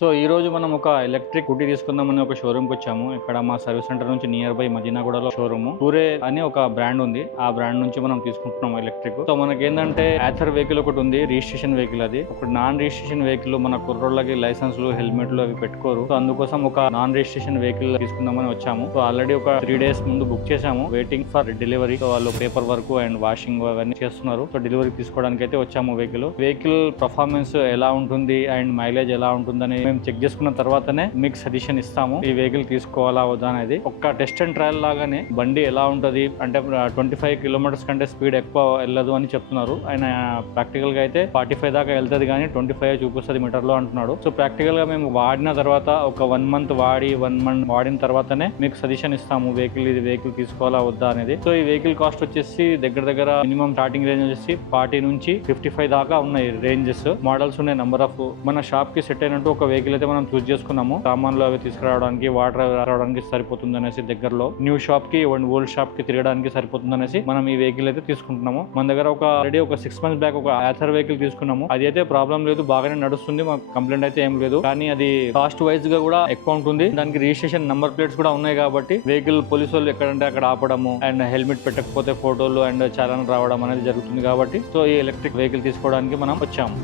So ఈ రోజు మనం ఒక ఎలక్ట్రిక్ స్కూటీ తీసుకుందామని ఒక షోరూమ్ కి వచ్చాము. ఇక్కడ మా సర్వీస్ సెంటర్ నుంచి నియర్ బై మదీనాగూడలో షోరూమ్ టూరే అని ఒక బ్రాండ్ ఉంది. ఆ బ్రాండ్ నుంచి మనం తీసుకుంటున్నాం ఎలక్ట్రిక్. సో మనకి ఏంటంటే యాథర్ వెహికల్ ఒకటి ఉంది, రిజిస్ట్రేషన్ వెహికల్. అది ఒక నాన్ రిజిస్ట్రేషన్ వెహికల్. మన కుర్రోళ్ళకి లైసెన్స్లు హెల్మెట్లు అవి పెట్టుకోరు. సో అందుకోసం ఒక నాన్ రిజిస్ట్రేషన్ వెహికల్ తీసుకుందామని వచ్చాము. సో ఆల్రెడీ ఒక 3 days ముందు బుక్ చేసాము, వెయిటింగ్ ఫర్ డెలివరీ. సో వాళ్ళు పేపర్ వర్క్ అండ్ వాషింగ్ అవన్నీ చేస్తున్నారు. సో డెలివరీ తీసుకోవడానికి అయితే వచ్చాము. వెహికల్ పర్ఫార్మెన్స్ ఎలా ఉంటుంది అండ్ మైలేజ్ ఎలా ఉంటుందని మేము చెక్ చేసుకున్న తర్వాతనే మీకు సజెషన్ ఇస్తాము, ఈ వెహికల్ తీసుకోవాలా వద్దా అనేది. ఒక్క టెస్ట్ అండ్ ట్రయల్ లాగానే బండి ఎలా ఉంటది అంటే 25 kilometers కంటే స్పీడ్ ఎక్కువ వెళ్ళదు అని చెప్తున్నారు. ఆయన ప్రాక్టికల్ గా అయితే 45 దాకా వెళ్తుంది కానీ 25 చూపిస్తుంది మీటర్ లో అంటున్నాడు. సో ప్రాక్టికల్ గా మేము వాడిన తర్వాత ఒక 1 month వాడిన తర్వాతనే మీకు సజెషన్ ఇస్తాము, ఇది వెహికల్ తీసుకోవాలా వద్దా అనేది. సో ఈ వెహికల్ కాస్ట్ వచ్చేసి దగ్గర మినిమం స్టార్టింగ్ రేంజ్ వచ్చేసి 40 నుంచి 55 దాకా ఉన్నాయి రేంజెస్. మోడల్స్ ఉన్నాయి, నెంబర్ ఆఫ్. మన షాప్ కి సెట్ అయినట్టు ఒక వెహికల్ అయితే మనం చూస్ చేసుకున్నాము. సామాన్లు అవి తీసుకురావడానికి, వాటర్ రావడానికి సరిపోతుంది అనేసి, దగ్గరలో న్యూ షాప్ కి ఓల్డ్ షాప్ కి తిరగడానికి సరిపోతుంది అనేసి మనం ఈ వెహికల్ అయితే తీసుకుంటున్నాము. మన దగ్గర ఆల్రెడీ ఒక 6 months బ్యాక్ ఒక యాథర్ వెహికల్ తీసుకున్నాము. అది అయితే ప్రాబ్లం లేదు, బాగానే నడుస్తుంది, మాకు కంప్లైంట్ అయితే ఏం లేదు. కానీ అది కాస్ట్ వైజ్ గా కూడా ఎక్కువ ఉంటుంది. దానికి రిజిస్ట్రేషన్ నంబర్ ప్లేట్స్ కూడా ఉన్నాయి కాబట్టి వెహికల్ పోలీసు వాళ్ళు ఎక్కడంటే అక్కడ ఆపడము అండ్ హెల్మెట్ పెట్టకపోతే ఫోటోలు అండ్ చాలాన్ రావడం అనేది జరుగుతుంది. కాబట్టి సో ఈ ఎలక్ట్రిక్ వెహికల్ తీసుకోవడానికి మనం వచ్చాము.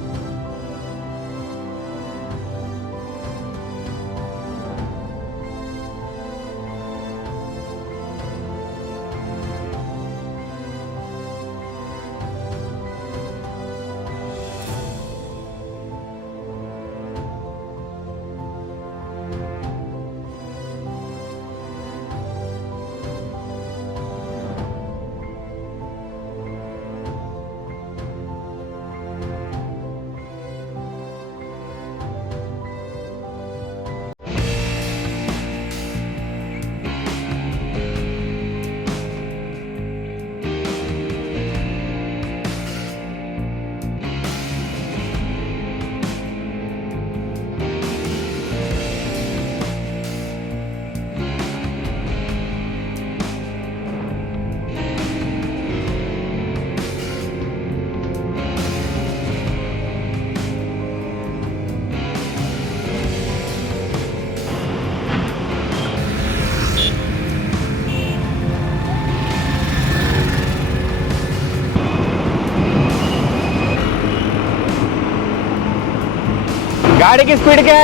గాడికి స్పీడ్కే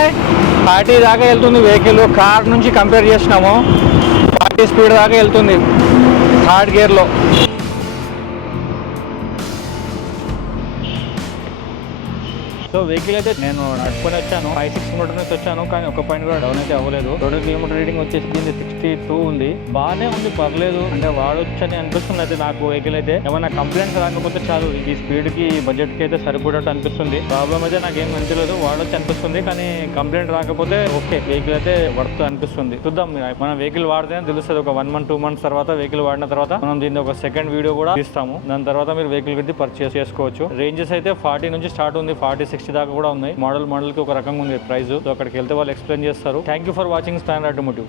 40 దాకా వెళ్తుంది వెహికల్. కార్ నుంచి కంపేర్ చేసినాము, 40 స్పీడ్ దాకా వెళ్తుంది 3rd gearలో. సో వెహికల్ అయితే నేను నడుపుకొని వచ్చాను, 5-6 kilometers వచ్చాను, కానీ ఒక పాయింట్ కూడా డౌన్ అయితే అవ్వలేదు. 2 kilometer రీడింగ్ వచ్చేసి 62 ఉంది. బాగానే ఉంది, పర్లేదు, అంటే వాడొచ్చు అని అనిపిస్తుంది. అయితే నాకు వెహికల్ అయితే ఏమైనా కంప్లైంట్స్ రాకపోతే చాలు, ఈ స్పీడ్ కి బడ్జెట్ కి అయితే సరిపడట్టు అనిపిస్తుంది. ప్రాబ్లం అయితే నాకేం అనిపించలేదు, వాడొచ్చు అనిపిస్తుంది. కానీ కంప్లైంట్ రాకపోతే ఓకే, వెహికల్ అయితే వర్త్ అనిపిస్తుంది. చూద్దాం, మనం వెహికల్ వాడితే తెలుస్తుంది. ఒక 1 month 2 months తర్వాత వెహికల్ వాడిన తర్వాత మనం దీన్ని ఒక సెకండ్ వీడియో కూడా ఇస్తాము. దాని తర్వాత మీరు వెహికల్ పెట్టి పర్చేస్ చేసుకోవచ్చు. రేంజెస్ అయితే 40 నుంచి స్టార్ట్ ఉంది, 40-60 దాకా కూడా ఉన్నాయి. మోడల్ కి ఒక రకంగా ఉంది ప్రైస్. సో అక్కడికి వెళ్తే వాళ్ళు ఎక్స్ప్లెయిన్ చేస్తారు. Thank you for watching standard automotive.